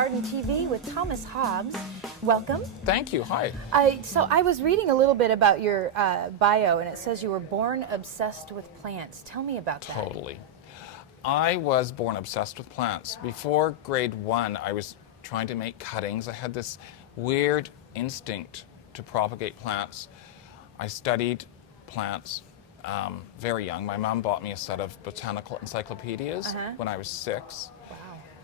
Garden TV with Thomas Hobbs. Welcome. Thank you. Hi. So I was reading a little bit about your bio, and it says you were born obsessed with plants. Tell me about that. Totally. I was born obsessed with plants. Before grade 1, I was trying to make cuttings. I had this weird instinct to propagate plants. I studied plants very young. My mom bought me a set of botanical encyclopedias when I was 6. Wow.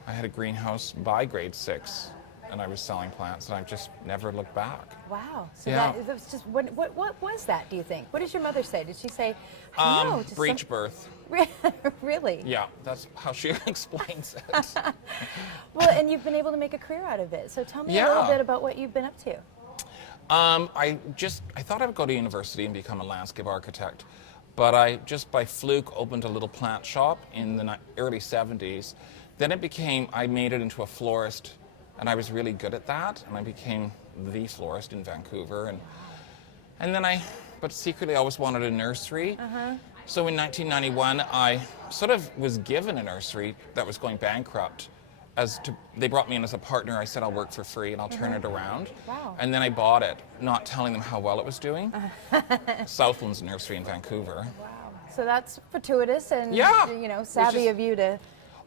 I had a greenhouse by grade 6, and I was selling plants, and I've just never looked back. Wow. So Yeah. that was just, what was that, do you think? What did your mother say? Did she say, no? Breech birth. Really? Yeah, that's how she explains it. Well, and you've been able to make a career out of it. So tell me a little bit about what you've been up to. I thought I would go to university and become a landscape architect, but I just by fluke opened a little plant shop in the early 70s. Then I made it into a florist, and I was really good at that, and I became the florist in Vancouver. And then but secretly I always wanted a nursery. So in 1991, I sort of was given a nursery that was going bankrupt. They brought me in as a partner. I said, I'll work for free and I'll turn it around. Wow. And then I bought it, not telling them how well it was doing. Southlands Nursery in Vancouver. Wow. So that's fortuitous and savvy of you to...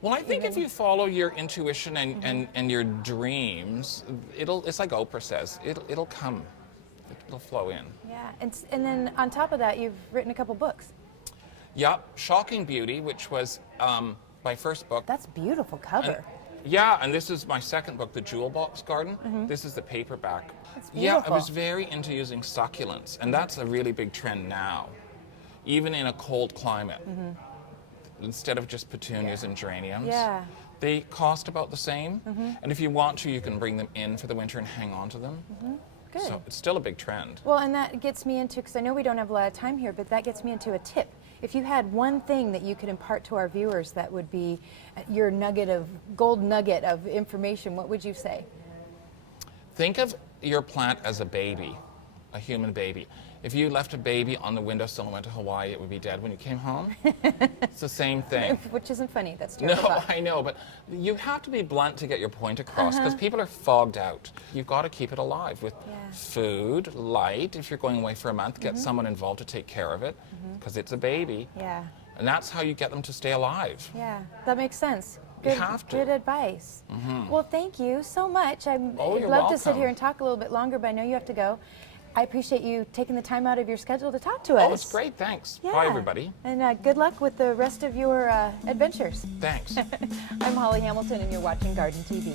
Well, I think if you follow your intuition and your dreams, it's like Oprah says, it'll come. It'll flow in. Yeah, and then on top of that, you've written a couple books. Yep, Shocking Beauty, which was my first book. That's a beautiful cover. And this is my second book, The Jewel Box Garden. This is the paperback. That's beautiful. Yeah, I was very into using succulents, and that's a really big trend now, even in a cold climate. Instead of just petunias and geraniums. They cost about the same, and if you want to, you can bring them in for the winter and hang on to them. Good. So it's still a big trend. Well, and that gets me into, because I know we don't have a lot of time here, but that gets me into a tip. If you had one thing that you could impart to our viewers that would be your gold nugget of information, what would you say? Think of your plant as a baby, a human baby. If you left a baby on the windowsill and went to Hawaii, it would be dead when you came home. It's the same thing. Which isn't funny, that's true. No, I know, but you have to be blunt to get your point across, because people are fogged out. You've got to keep it alive with food, light. If you're going away for a month, get someone involved to take care of it, because it's a baby. Yeah. And that's how you get them to stay alive. Yeah, that makes sense. You have to. Good advice. Well, thank you so much. I'd you're love to sit welcome. here and talk a little bit longer, but I know you have to go. I appreciate you taking the time out of your schedule to talk to us. Oh, it's great. Thanks. Yeah. Bye, everybody. And good luck with the rest of your adventures. Thanks. I'm Holly Hamilton, and you're watching Garden TV.